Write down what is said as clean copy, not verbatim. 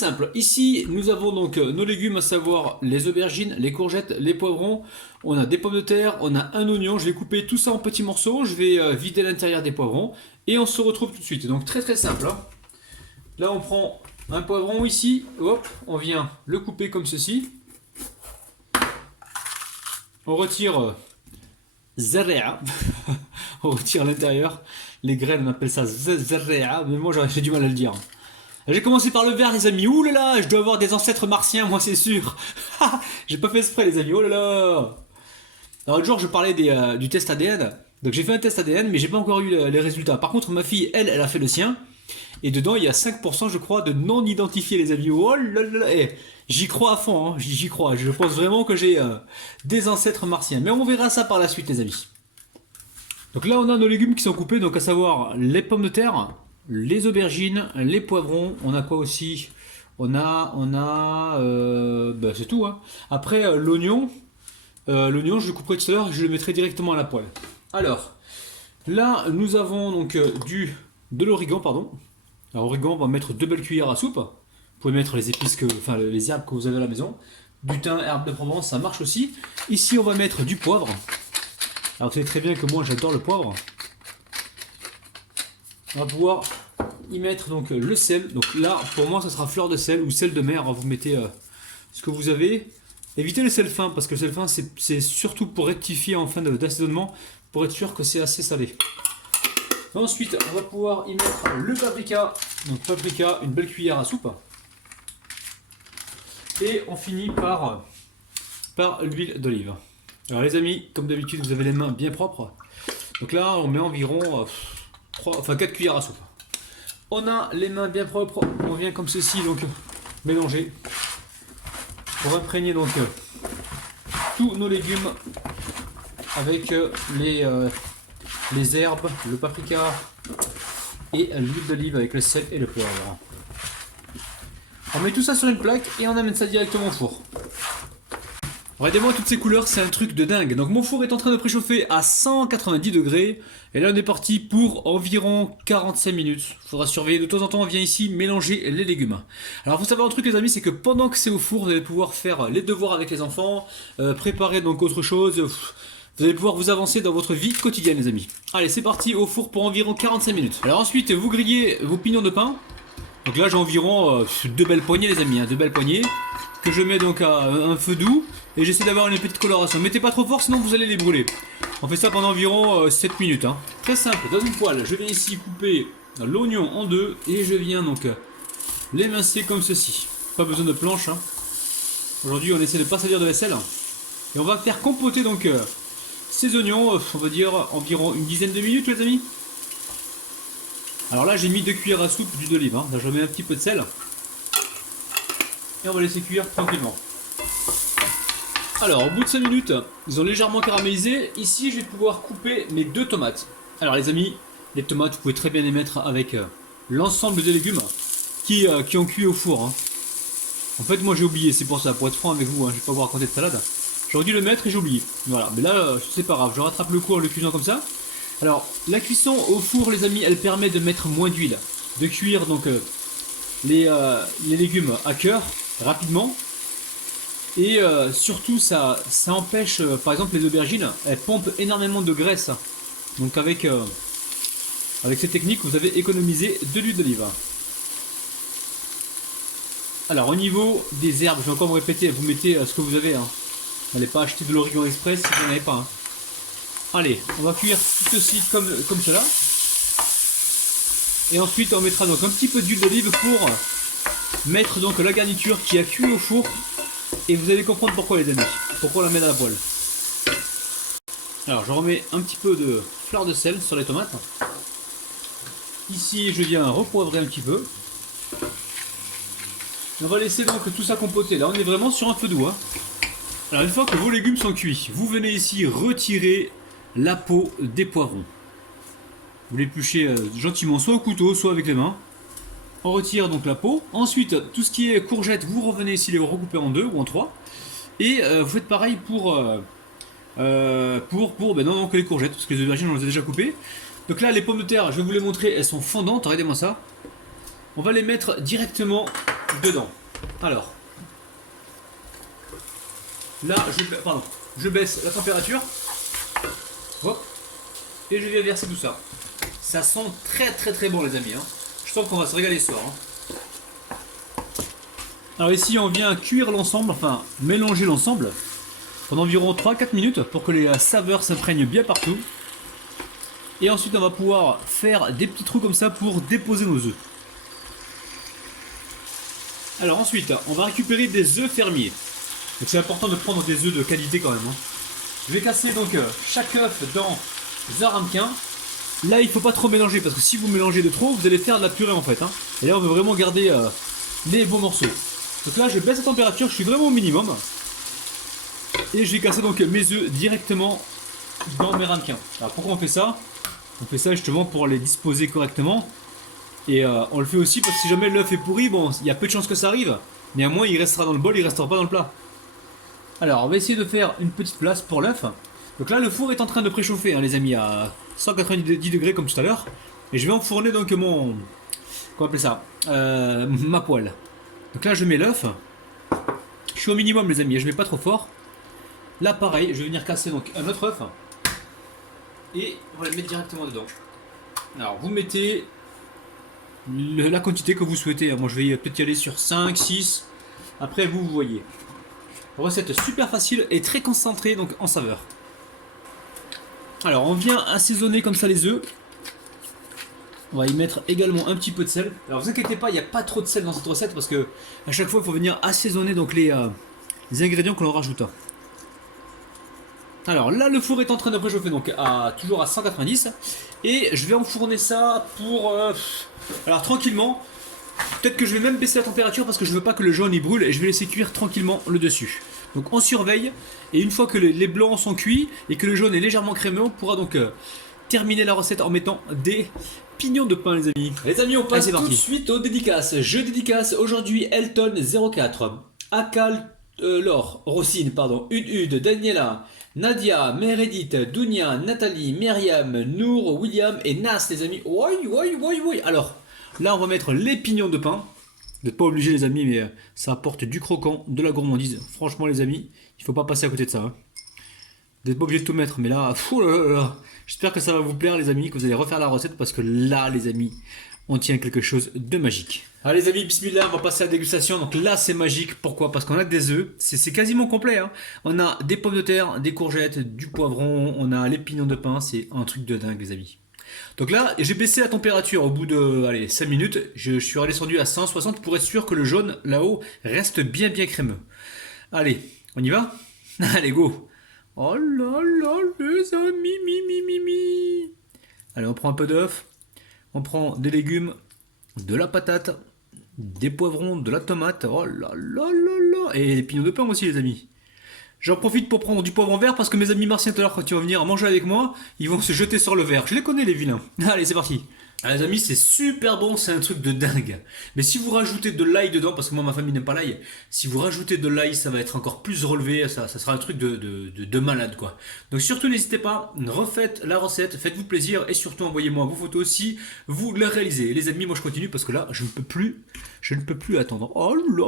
Simple. Ici, nous avons donc nos légumes, à savoir les aubergines, les courgettes, les poivrons. On a des pommes de terre, on a un oignon. Je vais couper tout ça en petits morceaux. Je vais vider l'intérieur des poivrons et on se retrouve tout de suite. Donc très simple, hein. Là, on prend un poivron ici. Hop, on vient le couper comme ceci. On retire zaria. On retire l'intérieur. Les graines, on appelle ça zaria, mais moi j'ai du mal à le dire. J'ai commencé par le vert, les amis. Ouh là là, je dois avoir des ancêtres martiens, moi c'est sûr. J'ai pas fait exprès, les amis. Oh là là. Alors l'autre jour, je parlais du test ADN. Donc j'ai fait un test ADN, mais j'ai pas encore eu les résultats. Par contre, ma fille, elle a fait le sien. Et dedans, il y a 5%, je crois, de non identifiés, les amis. Oh là là. Et j'y crois à fond, hein. J'y crois. Je pense vraiment que j'ai des ancêtres martiens. Mais on verra ça par la suite, les amis. Donc là, on a nos légumes qui sont coupés, donc à savoir les pommes de terre, les aubergines, les poivrons. On a quoi aussi? On a, bah, c'est tout, hein. Après, l'oignon, je le couperai tout à l'heure et je le mettrai directement à la poêle. Alors, là, nous avons donc de l'origan, pardon. Alors, origan, on va mettre 2 belles cuillères à soupe. Vous pouvez mettre les épices, enfin les herbes que vous avez à la maison. Du thym, herbe de Provence, ça marche aussi. Ici, on va mettre du poivre. Alors, vous savez très bien que moi, j'adore le poivre. On va pouvoir y mettre donc le sel. Donc là, pour moi, ça sera fleur de sel ou sel de mer. Vous mettez ce que vous avez. Évitez le sel fin parce que le sel fin, c'est surtout pour rectifier en fin d'assaisonnement, pour être sûr que c'est assez salé. Ensuite, on va pouvoir y mettre le paprika. Donc paprika, une belle cuillère à soupe. Et on finit par l'huile d'olive. Alors les amis, comme d'habitude, vous avez les mains bien propres. Donc là, on met environ 4 cuillères à soupe. On a les mains bien propres, on vient comme ceci donc mélanger pour imprégner donc tous nos légumes avec les herbes, le paprika et l'huile d'olive avec le sel et le poivre. On met tout ça sur une plaque et on amène ça directement au four. Regardez-moi toutes ces couleurs, c'est un truc de dingue. Donc mon four est en train de préchauffer à 190 degrés. Et là on est parti pour environ 45 minutes. Il faudra surveiller de temps en temps, on vient ici mélanger les légumes. Alors il faut savoir un truc les amis, c'est que pendant que c'est au four, vous allez pouvoir faire les devoirs avec les enfants, préparer donc autre chose. Vous allez pouvoir vous avancer dans votre vie quotidienne les amis. Allez c'est parti au four pour environ 45 minutes. Alors ensuite vous grillez vos pignons de pain. Donc là j'ai environ 2 belles poignées les amis, 2 belles poignées. Que je mets donc à un feu doux et j'essaie d'avoir une petite coloration. Mettez pas trop fort sinon vous allez les brûler. On fait ça pendant environ 7 minutes. Hein. Très simple, dans une poêle, je viens ici couper l'oignon en deux et je viens donc l'émincer comme ceci. Pas besoin de planche. Hein. Aujourd'hui on essaie de ne pas salir de vaisselle. Et on va faire compoter donc ces oignons, on va dire environ une dizaine de minutes les amis. Alors là j'ai mis 2 cuillères à soupe d'huile d'olive. Hein. Là je mets un petit peu de sel. Et on va laisser cuire tranquillement. Alors au bout de 5 minutes, ils ont légèrement caramélisé. Ici je vais pouvoir couper mes 2 tomates. Alors les amis, les tomates vous pouvez très bien les mettre avec l'ensemble des légumes qui ont cuit au four. Hein. En fait moi j'ai oublié, c'est pour ça, pour être franc avec vous, hein, je vais pas vous raconter de salade. J'aurais dû le mettre et j'ai oublié. Voilà, mais là c'est pas grave, je rattrape le coup en le cuisant comme ça. Alors la cuisson au four les amis, elle permet de mettre moins d'huile. De cuire donc les légumes à cœur rapidement et surtout ça empêche par exemple les aubergines elles pompent énormément de graisse donc avec cette technique vous avez économisé de l'huile d'olive. Alors au niveau des herbes je vais encore vous répéter, vous mettez ce que vous avez hein. N'allez pas acheter de l'origan express si vous n'en avez pas hein. Allez on va cuire tout ceci comme cela et ensuite on mettra donc un petit peu d'huile d'olive pour mettre donc la garniture qui a cuit au four et vous allez comprendre pourquoi les amis, pourquoi on la met dans la poêle. Alors je remets un petit peu de fleur de sel sur les tomates. Ici je viens repoivrer un petit peu. On va laisser donc tout ça compoter, là on est vraiment sur un feu doux hein. Alors une fois que vos légumes sont cuits, vous venez ici retirer la peau des poivrons. Vous l'épluchez gentiment soit au couteau soit avec les mains. On retire donc la peau. Ensuite, tout ce qui est courgettes, vous revenez ici les recouper en 2 ou en 3. Et vous faites pareil pour donc les courgettes, parce que les aubergines on les a déjà coupées. Donc là, les pommes de terre, je vais vous les montrer, elles sont fondantes, regardez-moi ça. On va les mettre directement dedans. Alors, là, je baisse la température. Hop. Et je vais verser tout ça. Ça sent très très très bon les amis. Hein. Je sens qu'on va se régaler ce soir. Hein. Alors ici on vient cuire l'ensemble, enfin mélanger l'ensemble pendant environ 3-4 minutes pour que les saveurs s'imprègnent bien partout. Et ensuite on va pouvoir faire des petits trous comme ça pour déposer nos œufs. Alors ensuite on va récupérer des œufs fermiers. Donc c'est important de prendre des œufs de qualité quand même. Hein. Je vais casser donc chaque œuf dans un ramequin. Là il ne faut pas trop mélanger parce que si vous mélangez de trop vous allez faire de la purée en fait. Hein. Et là on veut vraiment garder les bons morceaux. Donc là je baisse la température, je suis vraiment au minimum. Et je vais casser donc mes œufs directement dans mes ramequins. Alors pourquoi on fait ça? On fait ça justement pour les disposer correctement. Et on le fait aussi parce que si jamais l'œuf est pourri, bon il y a peu de chances que ça arrive. Néanmoins il restera dans le bol, il restera pas dans le plat. Alors on va essayer de faire une petite place pour l'œuf. Donc là le four est en train de préchauffer hein, les amis à 190 degrés comme tout à l'heure. Et je vais enfourner donc mon... Comment appeler ça ma poêle. Donc là je mets l'œuf. Je suis au minimum les amis, je mets pas trop fort. Là pareil, je vais venir casser donc un autre œuf. Et on va le mettre directement dedans. Alors vous mettez la quantité que vous souhaitez. Moi je vais peut-être y aller sur 5, 6. Après vous voyez. Recette super facile et très concentrée donc en saveur. Alors on vient assaisonner comme ça les œufs. On va y mettre également un petit peu de sel. Alors vous inquiétez pas, il n'y a pas trop de sel dans cette recette parce que à chaque fois il faut venir assaisonner donc les ingrédients que l'on rajoute. Alors là le four est en train de préchauffer donc toujours à 190 et je vais enfourner ça pour alors tranquillement. Peut-être que je vais même baisser la température parce que je veux pas que le jaune y brûle et je vais laisser cuire tranquillement le dessus. Donc on surveille et une fois que les blancs sont cuits et que le jaune est légèrement crémeux, on pourra donc terminer la recette en mettant des pignons de pain les amis. Les amis on passe tout de suite aux dédicaces. Je dédicace aujourd'hui Elton 04, Akal Laure, Rossine pardon, Ud, Daniela, Nadia, Meredith, Dounia, Nathalie, Myriam, Nour, William et Nas les amis. Oui. Alors là on va mettre les pignons de pain. Vous n'êtes pas obligés les amis mais ça apporte du croquant, de la gourmandise. Franchement les amis, il ne faut pas passer à côté de ça. Hein. Vous n'êtes pas obligés de tout mettre mais là, j'espère que ça va vous plaire les amis, que vous allez refaire la recette parce que là les amis, on tient quelque chose de magique. Allez les amis, bismillah, on va passer à la dégustation. Donc là c'est magique, pourquoi? Parce qu'on a des œufs, c'est quasiment complet. Hein. On a des pommes de terre, des courgettes, du poivron, on a les pignons de pain, c'est un truc de dingue les amis. Donc là, j'ai baissé la température au bout de 5 minutes. Je suis redescendu à 160 pour être sûr que le jaune là-haut reste bien crémeux. Allez, on y va? Allez, go! Oh là là, les amis, Allez, on prend un peu d'œuf. On prend des légumes, de la patate, des poivrons, de la tomate. Oh là là là là! Et des pignons de pain aussi, les amis. J'en profite pour prendre du poivron vert parce que mes amis martiens tout à l'heure quand ils vont venir manger avec moi, ils vont se jeter sur le verre. Je les connais les vilains. Allez c'est parti. Ah, les amis c'est super bon, c'est un truc de dingue. Mais si vous rajoutez de l'ail dedans, parce que moi ma famille n'aime pas l'ail, si vous rajoutez de l'ail ça va être encore plus relevé, ça sera un truc de malade quoi. Donc surtout n'hésitez pas, refaites la recette, faites-vous plaisir et surtout envoyez-moi vos photos si vous la réalisez. Les amis moi je continue parce que là je ne peux plus attendre. Oh là